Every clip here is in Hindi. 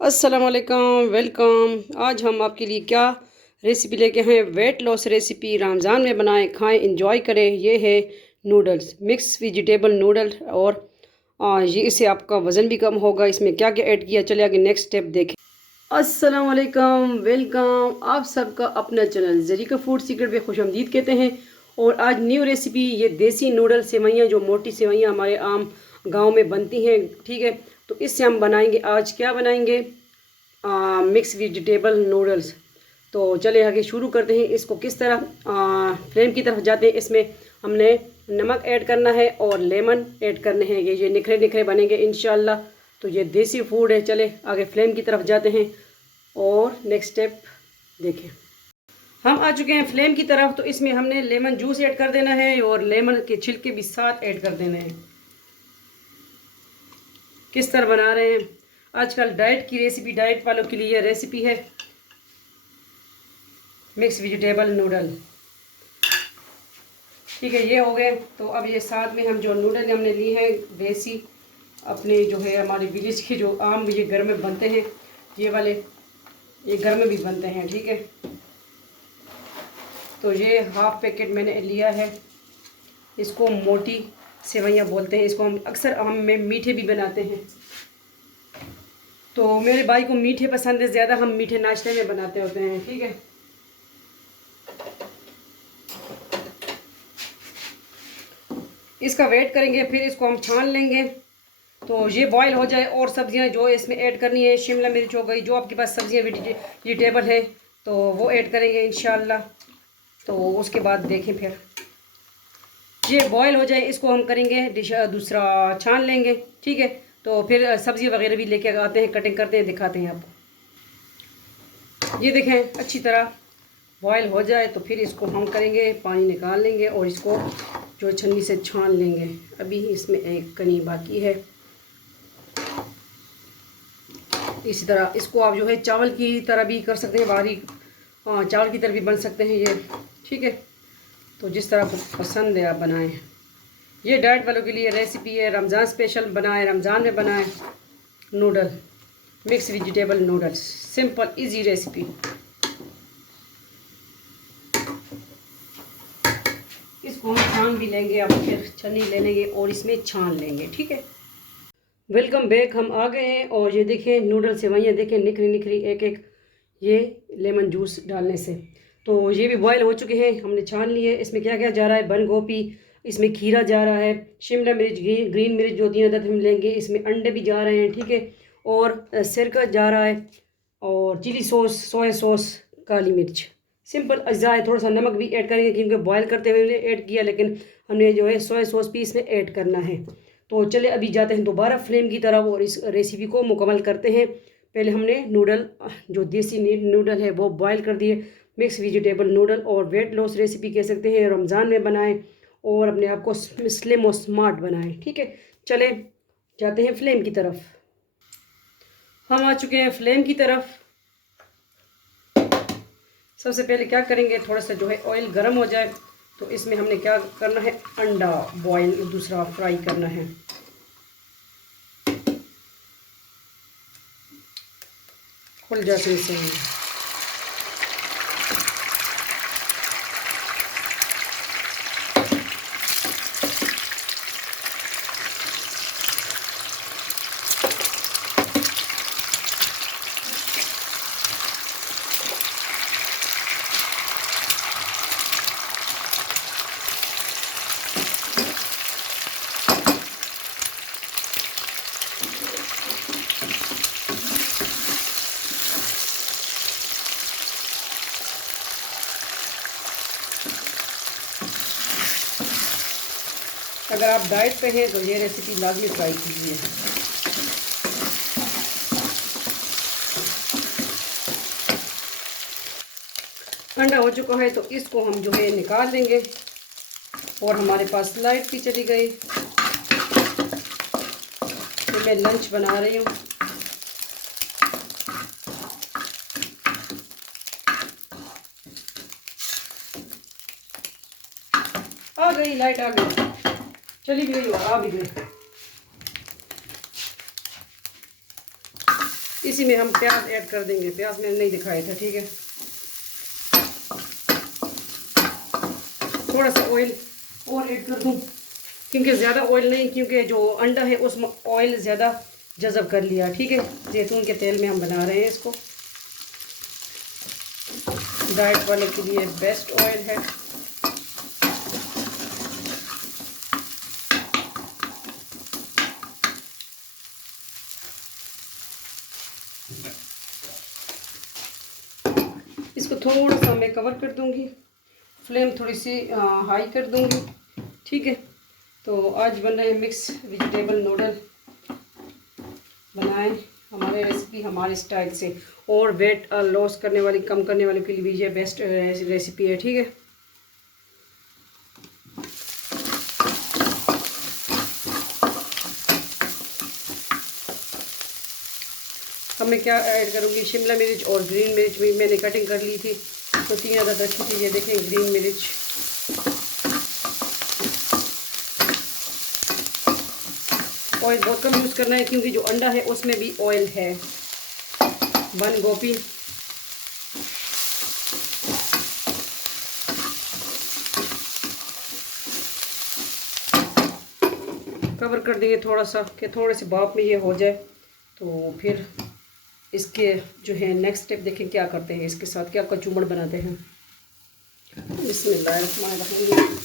अस्सलाम वालेकुम, वेलकम। आज हम आपके लिए क्या रेसिपी लेके आए हैं। वेट लॉस रेसिपी, रमज़ान में बनाएं, खाएं, इंजॉय करें। ये है नूडल्स, मिक्स वेजिटेबल नूडल। और ये इससे आपका वज़न भी कम होगा। इसमें क्या क्या ऐड किया, चले आगे नेक्स्ट स्टेप देखें। अस्सलाम वालेकुम, वेलकम। आप सबका अपना चैनल ज़रीका फूड सीक्रेट में खुशामदीद कहते हैं। और आज न्यू रेसिपी, ये देसी नूडल सेवइयाँ, जो मोटी सेवइयाँ हमारे आम गांव में बनती हैं, ठीक है। तो इससे हम बनाएंगे, आज क्या बनाएंगे, मिक्स वेजिटेबल नूडल्स। तो चले आगे शुरू करते हैं। इसको किस तरह, फ्लेम की तरफ जाते हैं। इसमें हमने नमक ऐड करना है और लेमन ऐड करने हैं। ये निखरे निखरे बनेंगे इंशाल्लाह। तो ये देसी फूड है। चले आगे फ्लेम की तरफ जाते हैं और नेक्स्ट स्टेप देखें। हम आ चुके हैं फ्लेम की तरफ। तो इसमें हमने लेमन जूस ऐड कर देना है और लेमन के छिलके भी साथ ऐड कर देने हैं। किस तरह बना रहे हैं, आजकल डाइट की रेसिपी, डाइट वालों के लिए रेसिपी है मिक्स वेजिटेबल नूडल, ठीक है। ये हो गए। तो अब ये साथ में हम जो नूडल हमने ली है देसी, अपने जो है हमारे विलेज के, जो आम ये घर में बनते हैं, ये वाले, ये घर में भी बनते हैं, ठीक है। तो ये हाफ पैकेट मैंने लिया है। इसको मोटी सेवइयाँ बोलते हैं। इसको हम अक्सर आम में मीठे भी बनाते हैं। तो मेरे भाई को मीठे पसंद है ज़्यादा, हम मीठे नाश्ते में बनाते होते हैं, ठीक है। इसका वेट करेंगे, फिर इसको हम छान लेंगे। तो ये बॉईल हो जाए और सब्जियां जो इसमें ऐड करनी है, शिमला मिर्च हो गई, जो आपके पास सब्जियां वेजिटेबल है, तो वो ऐड करेंगे इंशाल्लाह। तो उसके बाद देखें, फिर ये बॉईल हो जाए, इसको हम करेंगे डिश दूसरा छान लेंगे, ठीक है। तो फिर सब्ज़ी वगैरह भी लेके आते हैं, कटिंग करते हैं, दिखाते हैं आपको। ये देखें अच्छी तरह बॉयल हो जाए तो फिर इसको हम करेंगे, पानी निकाल लेंगे और इसको जो छन्नी से छान लेंगे। अभी इसमें एक कनी बाकी है। इसी तरह इसको आप जो है चावल की तरह भी कर सकते हैं, बारीक चावल की तरह भी बन सकते हैं ये, ठीक है। तो जिस तरह आपको पसंद है आप बनाएं। ये डाइट वालों के लिए रेसिपी है, रमज़ान स्पेशल बनाएं, रमज़ान में बनाएं noodle, mix vegetable noodles, simple easy recipe. इसको हम छान भी लेंगे, अब फिर छन्नी ले लेंगे और इसमें छान लेंगे, ठीक है। वेलकम बैक, हम आ गए हैं। और ये देखें नूडल सेवइयाँ देखें, निखरी निखरी एक एक, ये लेमन जूस डालने से। तो ये भी बॉयल हो चुके हैं, हमने छान लिए। इसमें क्या क्या जा रहा है, बंद गोभी, इसमें खीरा जा रहा है, शिमला मिर्च, ग्रीन मिर्च जो 3 अदद हम लेंगे, इसमें अंडे भी जा रहे हैं, ठीक है। और सिरका जा रहा है, और चिली सॉस, सोया सॉस, काली मिर्च, सिंपल अज्जा है। थोड़ा सा नमक भी ऐड करेंगे क्योंकि बॉयल करते हुए ऐड किया, लेकिन हमने जो है सोया सॉस भी इसमें ऐड करना है। तो चले अभी जाते हैं दोबारा फ्लेम की तरफ और इस रेसिपी को मुकम्मल करते हैं। पहले हमने नूडल, जो देसी नूडल है वो बॉयल कर दिए, मिक्स वेजिटेबल नूडल। और वेट लॉस रेसिपी कह सकते हैं, रमज़ान में बनाएं और अपने आप को स्लिम और स्मार्ट बनाएं, ठीक है। चले जाते हैं फ्लेम की तरफ। हम आ चुके हैं फ्लेम की तरफ। सबसे पहले क्या करेंगे, थोड़ा सा जो है ऑयल गर्म हो जाए तो इसमें हमने क्या करना है, अंडा बॉयल दूसरा फ्राई करना है। खुल जाते से अगर आप डाइट पे हैं तो ये रेसिपी लाजमी ट्राई कीजिए। ठंडा हो चुका है तो इसको हम जो है निकाल लेंगे। और हमारे पास लाइट भी चली गई। तो मैं लंच बना रही हूँ। आ गई लाइट, आ गई, चली भी गई और आ भी गई। इसी में हम प्याज ऐड कर देंगे। प्याज मैंने नहीं दिखाया था, ठीक है। थोड़ा सा ऑयल और ऐड कर दूँ, क्योंकि ज़्यादा ऑयल नहीं, क्योंकि जो अंडा है उसमें ऑयल ज़्यादा जज़ब कर लिया, ठीक है। जैतून के तेल में हम बना रहे हैं इसको। डाइट वाले के लिए बेस्ट ऑयल है। इसको थोड़ा सा मैं कवर कर दूंगी, फ्लेम थोड़ी सी हाई कर दूंगी, ठीक है। तो आज बन रहे मिक्स वेजिटेबल नूडल। बनाएं हमारे रेसिपी हमारे स्टाइल से, और वेट लॉस करने वाली, कम करने वाले के लिए भी ये बेस्ट रेसिपी है, ठीक है। अब मैं क्या ऐड करूँगी, शिमला मिर्च और ग्रीन मिर्च भी मैंने कटिंग कर ली थी, तो 3 अदद रखी थी। ये देखें ग्रीन मिर्च। ऑयल बहुत कम यूज़ करना है, क्योंकि जो अंडा है उसमें भी ऑयल है। बंद गोभी, कवर कर देंगे थोड़ा सा, कि थोड़े से भाप में ये हो जाए। तो फिर इसके जो है नेक्स्ट स्टेप देखें क्या करते हैं, इसके साथ क्या कचूमड़ बनाते हैं। बिस्मिल्लाहिर्रहमानिर्रहीम।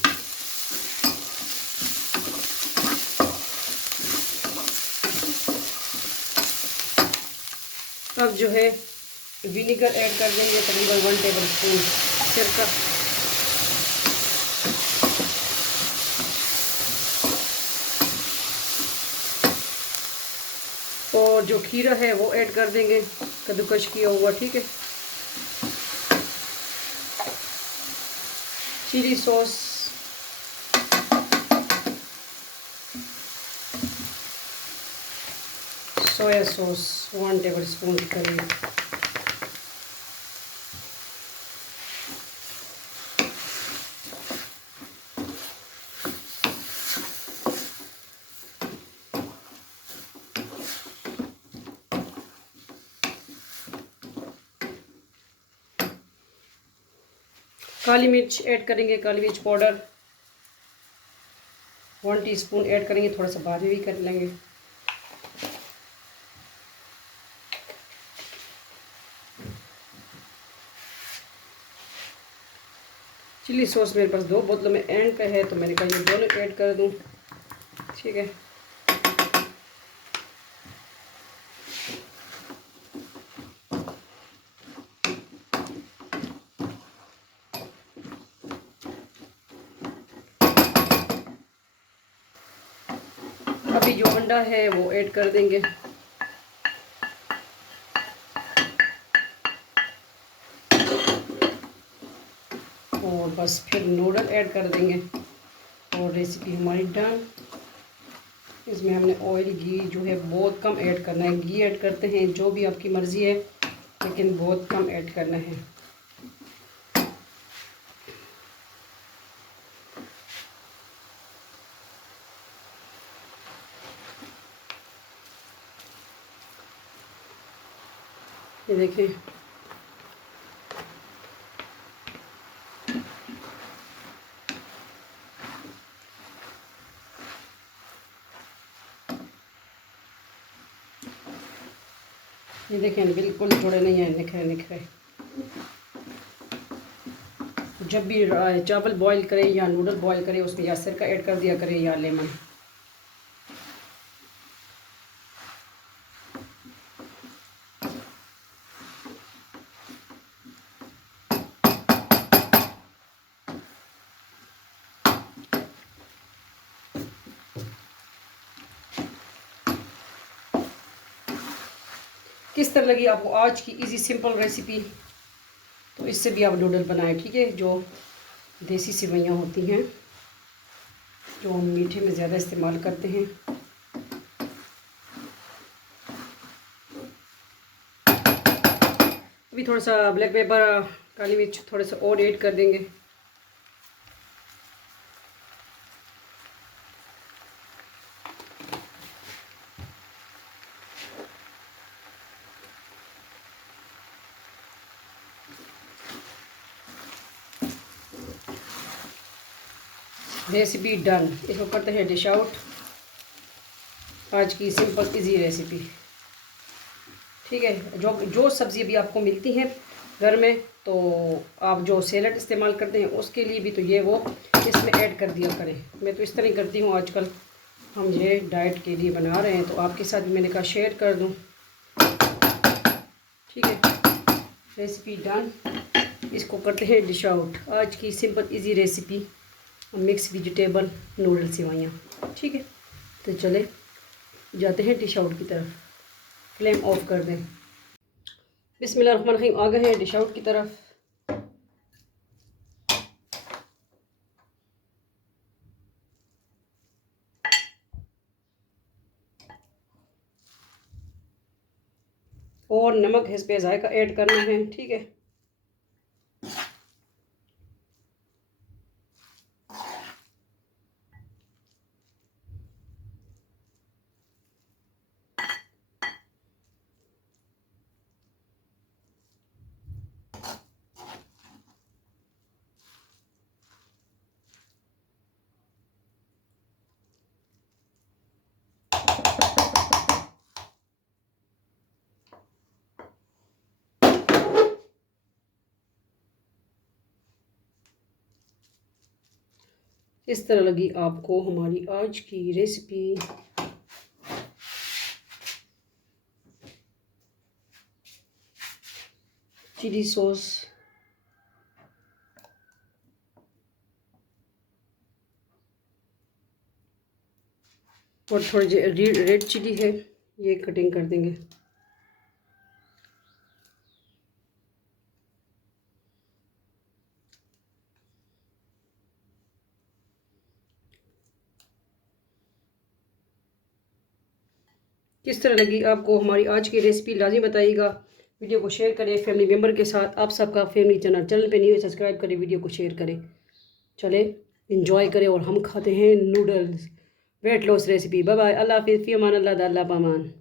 अब जो है विनेगर ऐड कर देंगे, तकरीबन 1 टेबल स्पून सिरका। और जो खीरा है वो ऐड कर देंगे, कद्दूकश किया हुआ, ठीक है। Chilli sauce, soya sauce 1 tablespoon करीब। काली मिर्च ऐड करेंगे, काली मिर्च पाउडर 1 टीस्पून ऐड करेंगे, थोड़ा सा बाद में भी कर लेंगे। चिली सॉस मेरे पास 2 बोतलों में एंड का है, तो मैंने कहा ये दोनों ऐड कर दूँ, ठीक है। अभी जो अंडा है वो ऐड कर देंगे। और बस फिर नूडल ऐड कर देंगे, और रेसिपी हमारी डन। इसमें हमने ऑयल घी जो है बहुत कम ऐड करना है। घी ऐड करते हैं जो भी आपकी मर्ज़ी है, लेकिन बहुत कम ऐड करना है। ये देखें, ये देखें बिल्कुल जुड़े नहीं हैं, निखरे निखरे। जब भी चावल बॉईल करें या नूडल बॉईल करें, उसमें या सिरका ऐड कर दिया करें या लेमन। किस तरह लगी आपको आज की इजी सिंपल रेसिपी? तो इससे भी आप नूडल बनाएं, ठीक है। जो देसी सेवइयाँ होती हैं, जो हम मीठे में ज़्यादा इस्तेमाल करते हैं। अभी थोड़ा सा ब्लैक पेपर, काली मिर्च थोड़ा सा और ऐड कर देंगे। Recipe done. इसको करते हैं डिश आउट। आज की सिंपल इजी रेसिपी। ठीक है, जो जो सब्ज़ी भी आपको मिलती है घर में, तो आप जो सैलड इस्तेमाल करते हैं उसके लिए भी तो ये वो इसमें ऐड कर दिया करें। मैं तो इस तरह करती हूँ। आजकल हम ये डाइट के लिए बना रहे हैं, तो आपके साथ भी मैंने कहा शेयर कर दूँ। ठीक है, रेसिपी डन। इसको करते हैं डिश आउट। आज की simple easy recipe mix vegetable noodle सेवइयाँ। ठीक है, तो चले जाते हैं डिश आउट की तरफ। फ्लेम ऑफ कर दें। बिस्मिल्लाहिर्रहमानिर्रहीम। आ गए हैं डिश आउट की तरफ। और नमक हिस्बे जायका ऐड करना है। ठीक है, इस तरह लगी आपको हमारी आज की रेसिपी। चिली सॉस, और थोड़ी रेड चिली है, ये कटिंग कर देंगे। किस तरह लगी आपको हमारी आज की रेसिपी लाजमी बताइएगा। वीडियो को शेयर करें फैमिली मेम्बर के साथ। आप सबका फैमिली चैनल पे नहीं है, सब्सक्राइब करें, वीडियो को शेयर करें। चले इंजॉय करें और हम खाते हैं noodles. Weight loss recipe. Bye bye. अल्लाह हाफिज़। फ़ी अमान अल्लाह, अल्लाह पामान।